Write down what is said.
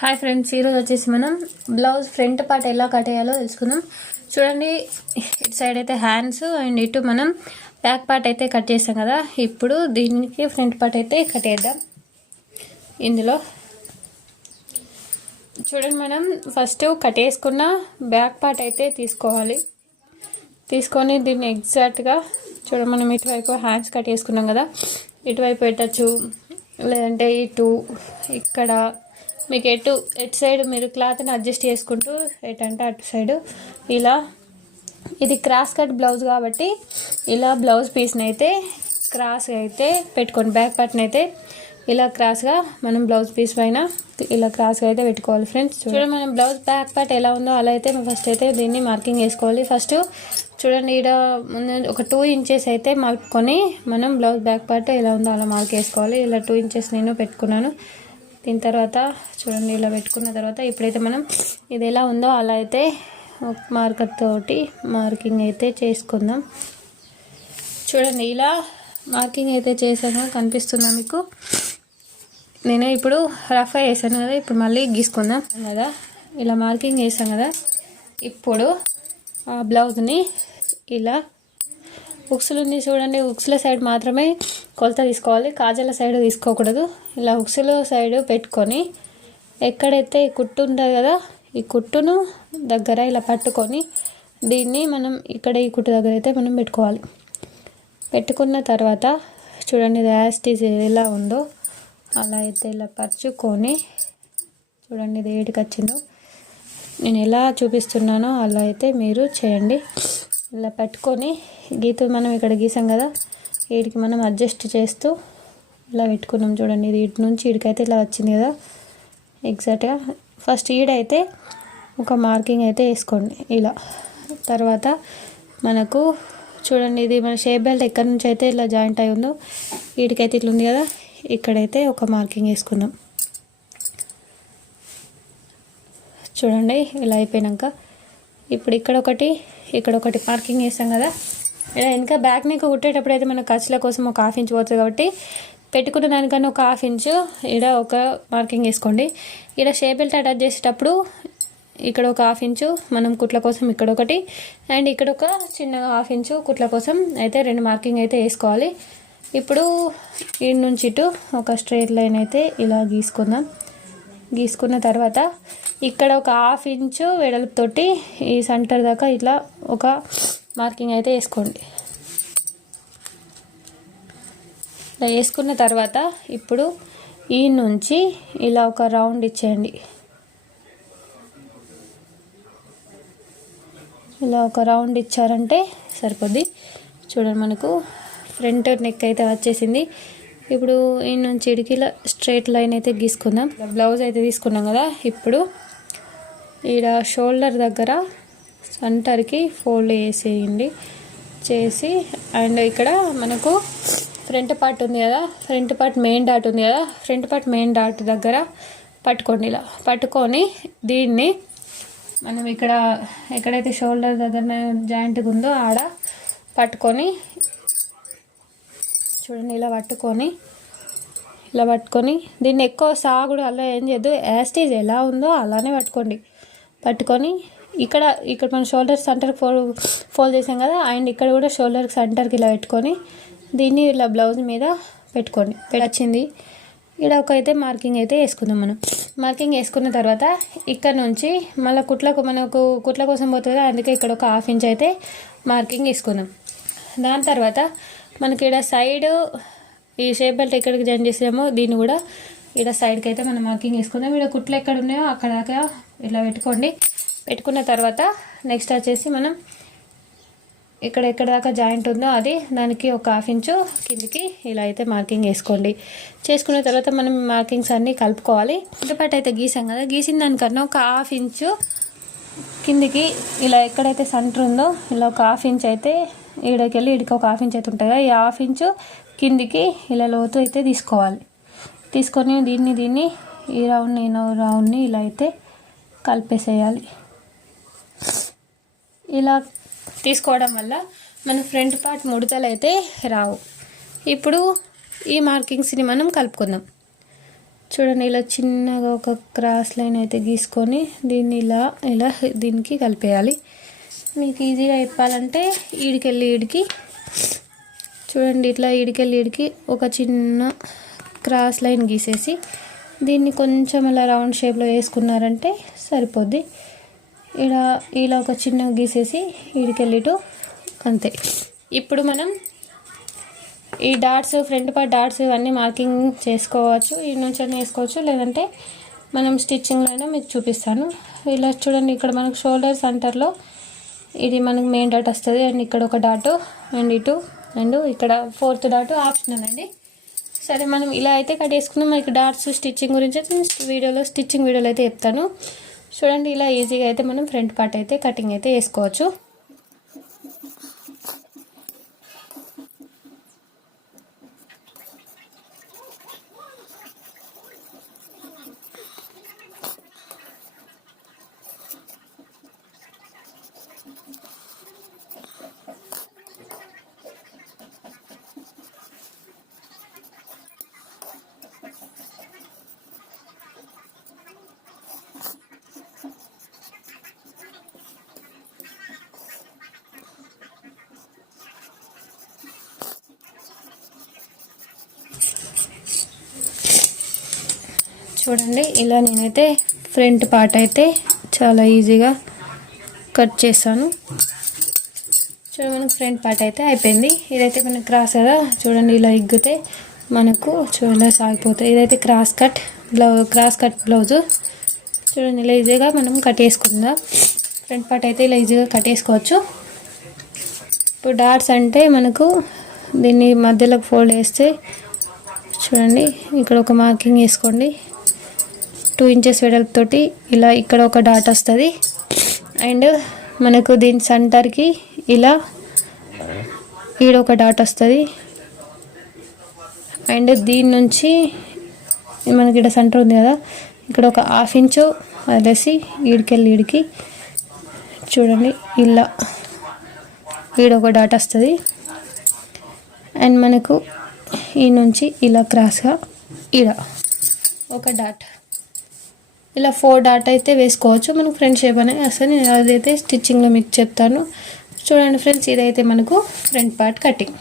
Hi friends ఈరోజు వచ్చేసి మనం బ్లౌజ్ ఫ్రంట్ పార్ట్ ఎలా కట్ చేయాలో తెలుసుకుందాం. చూడండి ఇటు సైడ్ అయితే హ్యాండ్స్ అండ్ ఇటు మనం బ్యాక్ పార్ట్ అయితే కట్ చేసాం కదా. ఇప్పుడు దీనికి ఫ్రంట్ పార్ట్ అయితే కట్ చేద్దాం. ఇందులో చూడండి మనం ఫస్ట్ కట్ చేసుకున్న బ్యాక్ పార్ట్ అయితే తీసుకోవాలి. తీసుకొని దీన్ని ఎగ్జాక్ట్గా చూడండి మనం ఇటువైపు హ్యాండ్స్ కట్ చేసుకున్నాం కదా. ఇటువైపు పెట్టచ్చు లేదంటే ఇటు ఇక్కడ మీకు ఎటు ఎటు సైడ్ మీరు క్లాత్ని అడ్జస్ట్ చేసుకుంటూ ఎటంటే అటు సైడ్ ఇలా ఇది క్రాస్ కట్ బ్లౌజ్ కాబట్టి ఇలా బ్లౌజ్ పీస్ని అయితే క్రాస్గా అయితే పెట్టుకోండి. బ్యాక్ పార్ట్ని అయితే ఇలా క్రాస్గా మనం బ్లౌజ్ పీస్ పైన ఇలా క్రాస్గా అయితే పెట్టుకోవాలి ఫ్రెండ్స్. చూడండి. మనం బ్లౌజ్ బ్యాక్ పార్ట్ ఎలా ఉందో అలా అయితే ఫస్ట్ అయితే దీన్ని మార్కింగ్ వేసుకోవాలి ఫస్ట్ చూడండి ఇక్కడ ముందు ఒక టూ ఇంచెస్ అయితే మార్చుకొని మనం బ్లౌజ్ బ్యాక్ పార్ట్ ఎలా ఉందో అలా మార్క్ వేసుకోవాలి ఇలా టూ ఇంచెస్ నేను పెట్టుకున్నాను. దీని తర్వాత చూడండి ఇలా పెట్టుకున్న తర్వాత ఇప్పుడైతే మనం ఇది ఎలా ఉందో అలా అయితే మార్కర్ తోటి మార్కింగ్ అయితే చేసుకుందాం. చూడండి ఇలా మార్కింగ్ అయితే చేసాను కనిపిస్తుందా మీకు? నేను ఇప్పుడు రఫ్ వేసాను కదా ఇప్పుడు మళ్ళీ గీసుకుందాం కదా. ఇలా మార్కింగ్ చేసాం కదా. ఇప్పుడు ఆ బ్లౌజ్ని ఇలా ఉక్సులు ఉంది చూడండి ఉక్సుల సైడ్ మాత్రమే కొలత తీసుకోవాలి. కాజల సైడ్ తీసుకోకూడదు. ఇలా ఉక్సుల సైడ్ పెట్టుకొని ఎక్కడైతే ఈ కుట్టు ఉంటుంది కదా ఈ కుట్టును దగ్గర ఇలా పట్టుకొని దీన్ని మనం ఇక్కడ ఈ కుట్టు దగ్గర అయితే మనం పెట్టుకోవాలి. పెట్టుకున్న తర్వాత చూడండి ఇది యాస్టీజ్ ఎలా ఉందో అలా అయితే ఇలా పరుచుకొని చూడండి ఇది ఏడికి వచ్చిందో. నేను ఎలా చూపిస్తున్నానో అలా అయితే మీరు చేయండి. ఇలా పెట్టుకొని గీత మనం ఇక్కడ గీసాం కదా వీడికి మనం అడ్జస్ట్ చేస్తూ ఇలా పెట్టుకున్నాం చూడండి. ఇది ఇటు నుంచి వీడికైతే ఇలా వచ్చింది కదా. ఎగ్జాక్ట్గా ఫస్ట్ ఈడైతే ఒక మార్కింగ్ అయితే వేసుకోండి. ఇలా తర్వాత మనకు చూడండి ఇది మన షేప్ బెల్ట్ ఎక్కడి నుంచి అయితే ఇలా జాయింట్ అయి ఉందో వీటికైతే ఇట్లా ఉంది కదా. ఇక్కడైతే ఒక మార్కింగ్ వేసుకుందాం. చూడండి ఇలా అయిపోయినాక ఇప్పుడు ఇక్కడ ఒకటి ఇక్కడ ఒకటి పార్కింగ్ చేస్తాం కదా. ఇలా వెనక బ్యాక్ నీకు కుట్టేటప్పుడు అయితే మన ఖర్చుల కోసం ఒక హాఫ్ ఇంచ్ పోతుంది కాబట్టి పెట్టుకున్న దానికన్నా ఒక హాఫ్ ఇంచు ఇక్కడ ఒక మార్కింగ్ వేసుకోండి. ఇలా షేప్ బెల్ట్ అటాచ్ చేసేటప్పుడు ఇక్కడ ఒక హాఫ్ ఇంచు మనం కుట్ల కోసం ఇక్కడ ఒకటి అండ్ ఇక్కడ ఒక చిన్న హాఫ్ ఇంచు కుట్ల కోసం అయితే రెండు మార్కింగ్ అయితే వేసుకోవాలి. ఇప్పుడు ఈ నుంచి ఇటు ఒక స్ట్రైట్ లైన్ అయితే ఇలా గీసుకుందాం. గీసుకున్న తర్వాత ఇక్కడ ఒక హాఫ్ ఇంచు వెడల్పుతోటి ఈ సెంటర్ దాకా ఇట్లా ఒక మార్కింగ్ అయితే వేసుకోండి. ఇలా వేసుకున్న తర్వాత ఇప్పుడు ఈ నుంచి ఇలా ఒక రౌండ్ ఇచ్చేయండి. ఇలా ఒక రౌండ్ ఇచ్చారంటే సరిపోద్ది. చూడండి మనకు ఫ్రంట్ నెక్ అయితే వచ్చేసింది. ఇప్పుడు ఈ నుంచి ఇడికిలా స్ట్రైట్ లైన్ అయితే గీసుకుందాం. బ్లౌజ్ అయితే తీసుకున్నాం కదా ఇప్పుడు ఈడ షోల్డర్ దగ్గర సెంటర్కి ఫోల్డ్ చేసేయండి. చేసి అండ్ ఇక్కడ మనకు ఫ్రంట్ పార్ట్ ఉంది కదా ఫ్రంట్ పార్ట్ మెయిన్ డాట్ ఉంది కదా ఫ్రంట్ పార్ట్ మెయిన్ డాట్ దగ్గర పట్టుకోండి ఇలా. పట్టుకొని దీన్ని మనం ఇక్కడ ఎక్కడైతే షోల్డర్ దగ్గర జాయింట్గా ఉందో ఆడ పట్టుకొని చూడండి ఇలా పట్టుకొని ఇలా పట్టుకొని. దీన్ని ఎక్కువ సాగుడు అలా ఏం చేయద్దు. యాస్టీజ్ ఎలా ఉందో అలానే పట్టుకోండి. పట్టుకొని ఇక్కడ ఇక్కడ మనం షోల్డర్ సెంటర్కి ఫోల్ ఫోల్డ్ చేసాం కదా అండ్ ఇక్కడ కూడా షోల్డర్ సెంటర్కి ఇలా పెట్టుకొని దీన్ని ఇలా బ్లౌజ్ మీద పెట్టుకోండి. వచ్చింది. ఇక్కడ ఒక అయితే మార్కింగ్ అయితే వేసుకుందాం మనం. మార్కింగ్ వేసుకున్న తర్వాత ఇక్కడ నుంచి మళ్ళీ కుట్లకు మనకు కుట్ల కోసం పోతుంది? అందుకే ఇక్కడ ఒక హాఫ్ ఇంచ్ అయితే మార్కింగ్ వేసుకుందాం. దాని తర్వాత మనకి ఇక్కడ సైడ్ ఈ షేప్ బెల్ట్ ఎక్కడికి జాయిన్ చేసామో దీన్ని కూడా ఇక్కడ సైడ్కి అయితే మనం మార్కింగ్ వేసుకుందాం ఇక్కడ కుట్లు ఎక్కడ ఉన్నాయో అక్కడ దాకా ఇలా పెట్టుకోండి. పెట్టుకున్న తర్వాత నెక్స్ట్ వచ్చేసి మనం ఇక్కడ ఎక్కడ దాకా జాయింట్ ఉందో అది దానికి ఒక హాఫ్ ఇంచు కిందికి ఇలా అయితే మార్కింగ్ వేసుకోండి చేసుకున్న తర్వాత మనం మార్కింగ్స్ అన్నీ కలుపుకోవాలి. ఇంటిపాటు అయితే గీసాం కదా. గీసిన దానికన్నా ఒక హాఫ్ ఇంచు కిందికి ఇలా ఎక్కడైతే సెంటర్ ఉందో ఇలా ఒక హాఫ్ ఇంచ్ అయితే ఈడకి వెళ్ళి ఈడికి ఒక హాఫ్ ఇంచ్ అయితే ఉంటుంది. ఈ హాఫ్ ఇంచు కిందికి ఇలా లోతు అయితే తీసుకోవాలి. తీసుకొని దీన్ని దీన్ని ఈ రౌండ్ని ఈ రౌండ్ని ఇలా అయితే కలిపేసేయాలి. ఇలా తీసుకోవడం వల్ల మన ఫ్రంట్ పార్ట్ ముడతలు అయితే రావు. ఇప్పుడు ఈ మార్కింగ్స్ని మనం కలుపుకుందాం. చూడండి ఇలా చిన్నగా ఒక క్రాస్ లైన్ అయితే గీసుకొని దీన్ని ఇలా ఇలా దీనికి కలిపేయాలి. మీకు ఈజీగా చెప్పాలంటే ఈడికెళ్ళి ఈడికి. చూడండి ఇట్లా ఈడికెళ్ళి ఈడికి ఒక చిన్న క్రాస్ లైన్ గీసేసి దీన్ని కొంచెం అలా రౌండ్ షేప్లో వేసుకున్నారంటే సరిపోద్ది. ఇలా ఇలా ఒక చిన్న గీసేసి ఈడికెళ్ళిటు అంతే. ఇప్పుడు మనం ఈ డాట్స్ ఫ్రంట్ పార్ట్ డాట్స్ ఇవన్నీ మార్కింగ్ చేసుకోవచ్చు ఈ నుంచి వేసుకోవచ్చు లేదంటే మనం స్టిచ్చింగ్లో అయినా మీకు చూపిస్తాను. ఇలా చూడండి ఇక్కడ మనకు షోల్డర్ సెంటర్లో ఇది మనకు మెయిన్ డాట్ వస్తుంది. అండ్ ఇక్కడ ఒక డాటు అండ్ ఇటు అండ్ ఇక్కడ ఫోర్త్ డాటు ఆప్షనల్ అండి సరే మనం ఇలా అయితే కట్ చేసుకున్నాం మనకి డాట్స్ స్టిచ్చింగ్ గురించి అయితే వీడియోలో స్టిచ్చింగ్ వీడియోలో అయితే చెప్తాను. చూడండి ఇలా ఈజీగా అయితే మనం ఫ్రంట్ పార్ట్ అయితే కటింగ్ అయితే వేసుకోవచ్చు చూడండి ఇలా నేనైతే ఫ్రంట్ పార్ట్ అయితే చాలా ఈజీగా కట్ చేస్తాను చూడండి మనకు ఫ్రంట్ పార్ట్ అయితే అయిపోయింది. ఇదైతే మనకు క్రాస్ కదా చూడండి ఇలా ఇగ్గితే మనకు చూడండి సాగిపోతుంది ఇదైతే cross cut blouse cross cut blouse. చూడండి ఇలా ఈజీగా మనం కట్ వేసుకుందాం ఫ్రంట్ పార్ట్ అయితే ఇలా ఈజీగా కట్ వేసుకోవచ్చు ఇప్పుడు డాట్స్ అంటే మనకు దీన్ని మధ్యలో ఫోల్డ్ వేస్తే చూడండి ఇక్కడ ఒక మార్కింగ్ వేసుకోండి టూ ఇంచెస్ వెడల్పుతోటి ఇలా ఇక్కడ ఒక డాట్ వస్తుంది. అండ్ మనకు దీని సెంటర్కి ఇలా ఈడ ఒక డాట్ వస్తుంది. అండ్ దీని నుంచి మనకి ఇక్కడ సెంటర్ ఉంది కదా ఇక్కడ ఒక హాఫ్ ఇంచు వదిలేసి ఈడికెళ్ళి ఈడికి చూడండి ఇలా ఈడ ఒక డాట్ వస్తుంది. అండ్ మనకు ఈ నుంచి ఇలా క్రాస్గా ఈడ ఒక డాట్ ఇలా ఫోర్ డాట్ అయితే వేసుకోవచ్చు. మనకు ఫ్రంట్ షేప్ అనేది అసలు నేను అదైతే స్టిచ్చింగ్లో మీకు చెప్తాను. చూడండి ఫ్రెండ్స్ ఇదైతే మనకు ఫ్రంట్ పార్ట్ కటింగ్